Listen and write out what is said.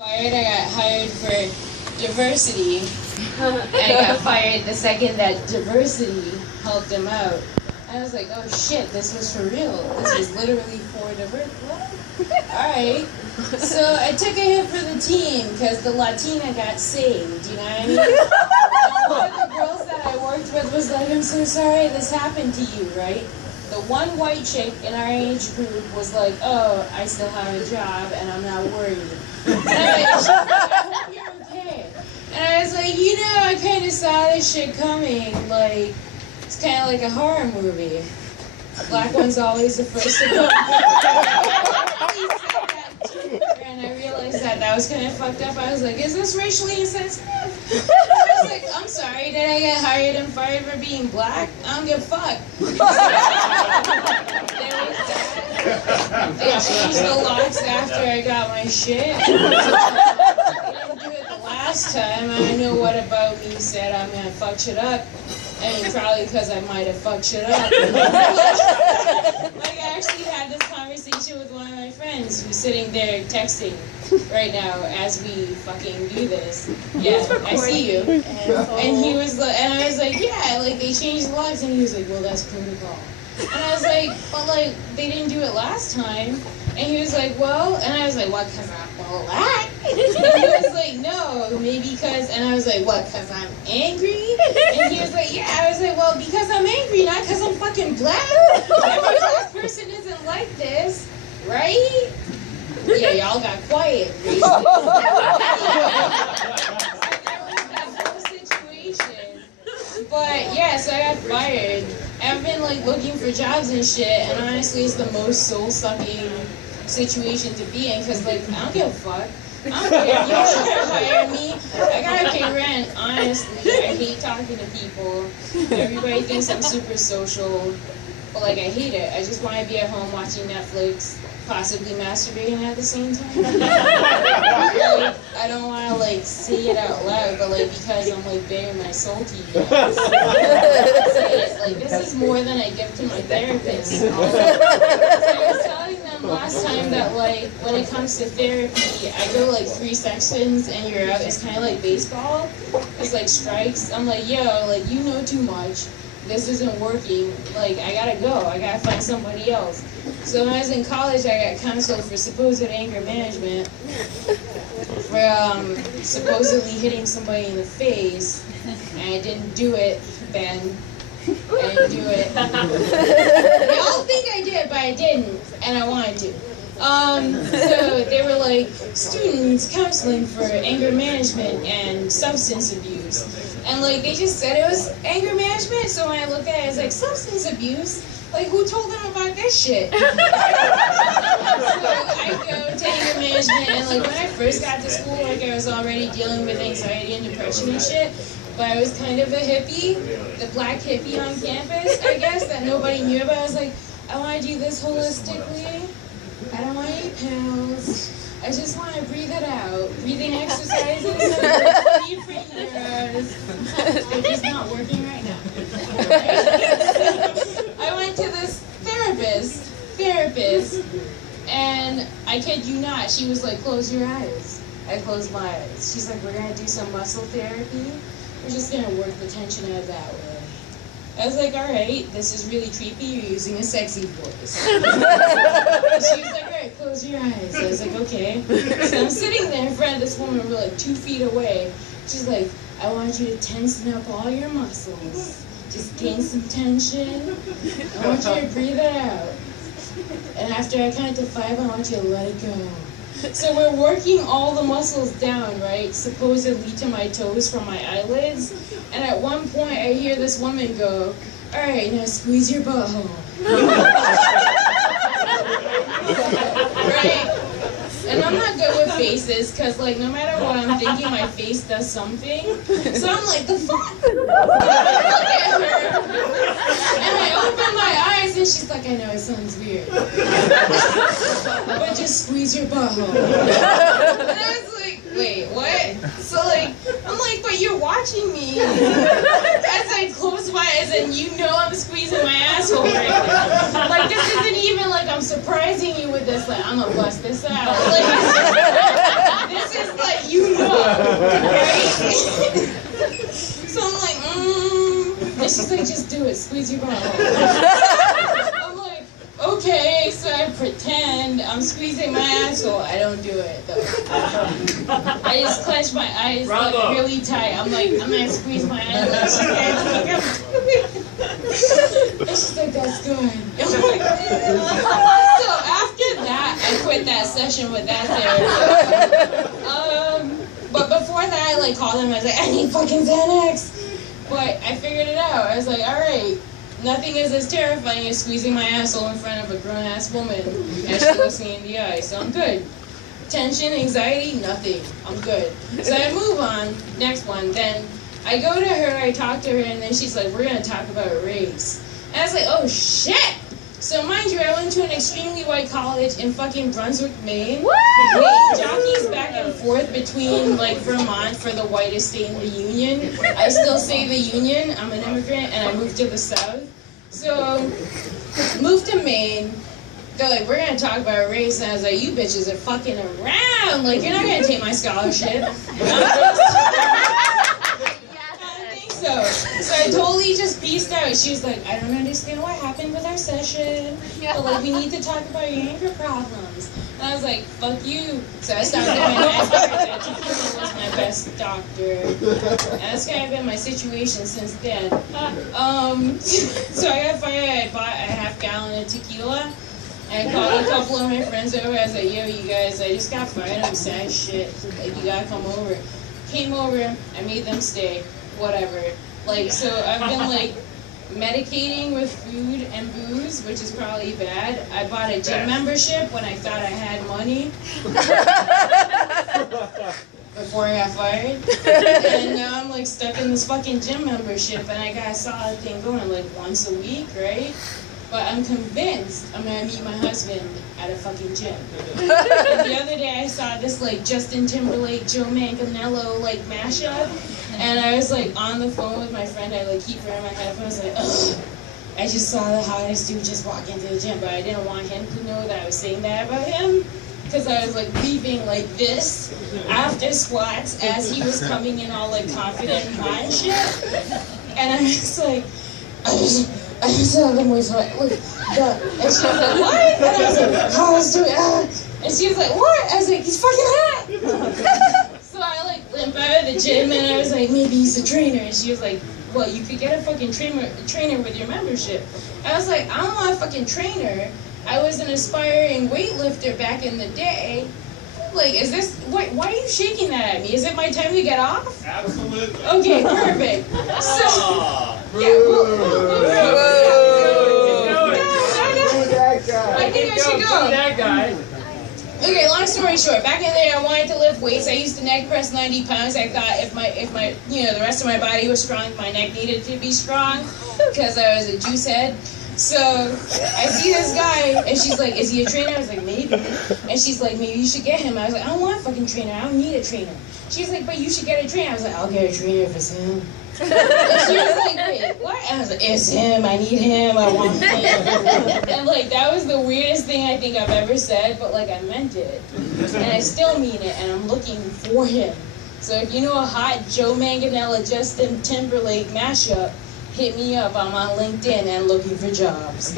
Fired, I got hired for diversity, and I got fired the second that diversity helped him out. I was like, oh shit, this was for real. This was literally for diversity. What? Alright. So I took a hit for the team because the Latina got saved, you know what I mean? And one of the girls that I worked with was like, I'm so sorry this happened to you, right? The one white chick in our age group was like, oh, I still have a job and I'm not worried. And she's like, I hope you're okay. And I was like, you know, I kind of saw this shit coming. Like, it's kind of like a horror movie. Black one's always the first to go. And I realized that was kind of fucked up. I was like, is this racially insensitive? I was like, I'm sorry, did I get hired and fired for being black? I don't give a fuck. They changed the locks after I got my shit. I didn't do it the last time. I know what about me said I'm gonna fuck shit up. I mean, probably because I might have fucked shit up. Like, I actually had this conversation with one of my friends who's sitting there texting right now as we fucking do this. Yeah, I see you. And he was like, and I was like, yeah, like they changed the locks, and he was like, well, that's protocol. And I was like, but like they didn't do it last time. And he was like, well, and I was like, what? Cause I'm black. And he was like, no, maybe because, and I was like, what? Cause I'm angry. And he was like, yeah. I was like, well, because I'm angry, not because I'm fucking black. Every black person isn't like this, right? Yeah, y'all got quiet. But yeah, so I got fired. I've been like looking for jobs and shit, and honestly, it's the most soul-sucking situation to be in, because like I don't give a fuck. I don't care if you want to hire me. I gotta pay rent. Honestly, I hate talking to people. Everybody thinks I'm super social, but like I hate it. I just want to be at home watching Netflix, possibly masturbating at the same time. Like, I don't want to like say it out loud, but like because I'm like bearing my soul to you guys. Like this is more than I give to my therapist. So I was telling them last time that like when it comes to therapy, I go like 3 sections and you're out. It's kind of like baseball. It's like strikes. I'm like, yo, like you know too much. This isn't working. Like I gotta go. I gotta find somebody else. So when I was in college, I got counseled for supposed anger management, for supposedly hitting somebody in the face, and I didn't do it, Ben. I didn't do it. Y'all think I did, but I didn't, and I wanted to. So they were like, students counseling for anger management and substance abuse. And like they just said it was anger management, so when I looked at it, it's like substance abuse. Like who told them about this shit? So I go to anger management, and like when I first got to school, like I was already dealing with anxiety and depression and shit. But I was kind of a hippie, the black hippie on campus, I guess, that nobody knew about. I was like, I want to do this holistically. I don't want to eat pills. I just want to breathe it out. Breathing exercises are free for years. They're just not working right now. I went to this therapist, and I kid you not, she was like, close your eyes. I closed my eyes. She's like, we're going to do some muscle therapy. We're just going to work the tension out that way. I was like, all right, this is really creepy. You're using a sexy voice. She was like, all right, close your eyes. I was like, okay. So I'm sitting there in front of this woman. We're like 2 feet away. She's like, I want you to tensen up all your muscles. Just gain some tension. I want you to breathe it out. And after I count to 5, I want you to let it go. So we're working all the muscles down, right? Supposedly to my toes from my eyelids. And at one point, I hear this woman go, all right, now squeeze your butthole. Right? And I'm not good with faces, because like no matter what I'm thinking, my face does something. So I'm like, the fuck? Look at her. And I open my eyes and she's like, I know it sounds weird. But just squeeze your butthole. And I was like, wait, what? So like, I'm like, but you're watching me. As I close my eyes and you know I'm squeezing my asshole right now. Like this isn't even like I'm surprising you with this, like I'm gonna bust this out. Like, this is it, squeeze your butthole. I'm like, okay, so I pretend I'm squeezing my asshole. I don't do it though. I just clench my eyes like really tight. I'm like, I'm gonna squeeze my eyes. And she's like, that's good. I'm like, so after that, I quit that session with that therapist. But before that, I like called him. I was like, I need fucking Xanax. But I figured it out. I was like, all right. Nothing is as terrifying as squeezing my asshole in front of a grown-ass woman as she looks me in the eye, so I'm good. Tension, anxiety, nothing. I'm good. So I move on, next one, then I go to her, I talk to her, and then she's like, we're gonna talk about race. And I was like, oh shit! So mind you, I went to an extremely white college in fucking Brunswick, Maine. Maine jockeys back and forth between like Vermont for the whitest state in the Union. I still say the Union. I'm an immigrant and I moved to the South. So, moved to Maine. They're like, we're gonna talk about race, and I was like, you bitches are fucking around. Like, you're not gonna take my scholarship. So I totally just pieced out. She was like, I don't understand what happened with our session, but like we need to talk about your anger problems. And I was like, fuck you. So I started doing that. Tequila was my best doctor. And that's kind of been my situation since then. So I got fired. I bought a half-gallon of tequila. And I called a couple of my friends over. I was like, yo, you guys, I just got fired. I'm sad as shit. Like, you gotta come over. Came over. I made them stay. Whatever. Like, so I've been like medicating with food and booze, which is probably bad. I bought a gym membership when I thought I had money before I got fired. And now I'm like stuck in this fucking gym membership, and I got a solid thing going like once a week, right? But I'm convinced I'm gonna meet my husband at a fucking gym. And the other day I saw this like Justin Timberlake, Joe Manganiello like mashup. And I was like on the phone with my friend. I like keep her in my headphones. Like, ugh. I just saw the hottest dude just walk into the gym, but I didn't want him to know that I was saying that about him, because I was like leaving like this after squats as he was coming in all like confident and hot and shit. And I was like, I just saw the voice like, look, and she was like, what? And I was like, how is doing? And she was like, what? I was like, he's fucking hot. So I like limp out of the gym, and I was like, maybe he's a trainer. And she was like, well, you could get a fucking trainer with your membership. I was like, I don't want a fucking trainer. I was an aspiring weightlifter back in the day. Like, is this, why are you shaking that at me? Is it my time to get off? Absolutely. Okay, perfect. So, yeah, I think I should go. That guy. Okay, long story short, back in the day I wanted to lift weights. I used to neck press 90 pounds. I thought if my the rest of my body was strong, my neck needed to be strong because I was a juice head. So I see this guy, and she's like, is he a trainer? I was like, maybe. And she's like, maybe you should get him. I was like, I don't want a fucking trainer. I don't need a trainer. She's like, but you should get a trainer. I was like, I'll get a trainer if it's him. And she was like, wait, what? And I was like, it's him. I need him. I want him. And like, that was the weirdest thing I think I've ever said, but like, I meant it. And I still mean it, and I'm looking for him. So if you know a hot Joe Manganiello, Justin Timberlake mashup, hit me up. I'm on LinkedIn and looking for jobs.